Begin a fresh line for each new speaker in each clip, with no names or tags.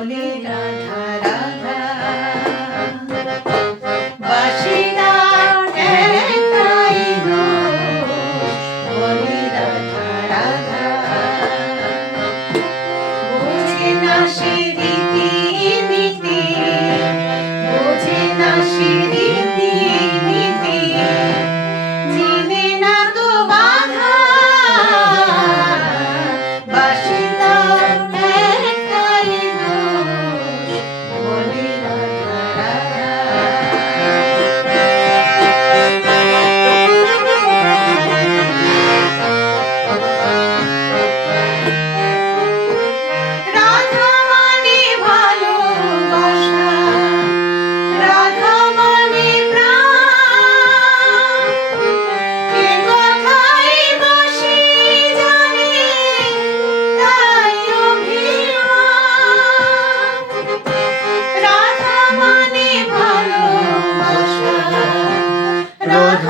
Valeu! Lord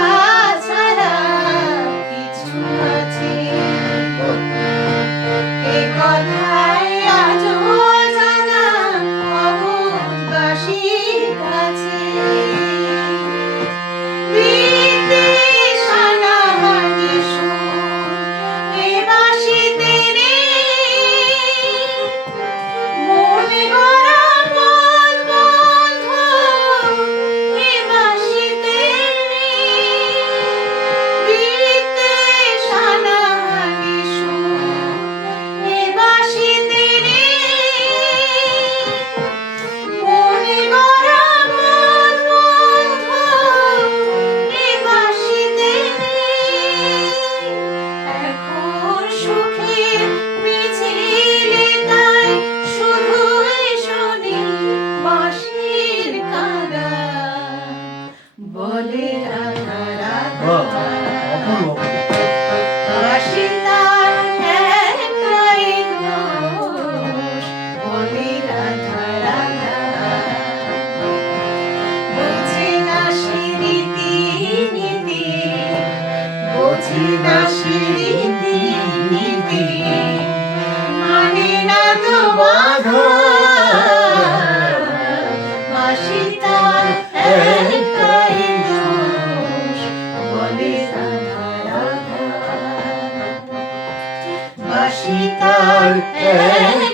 তার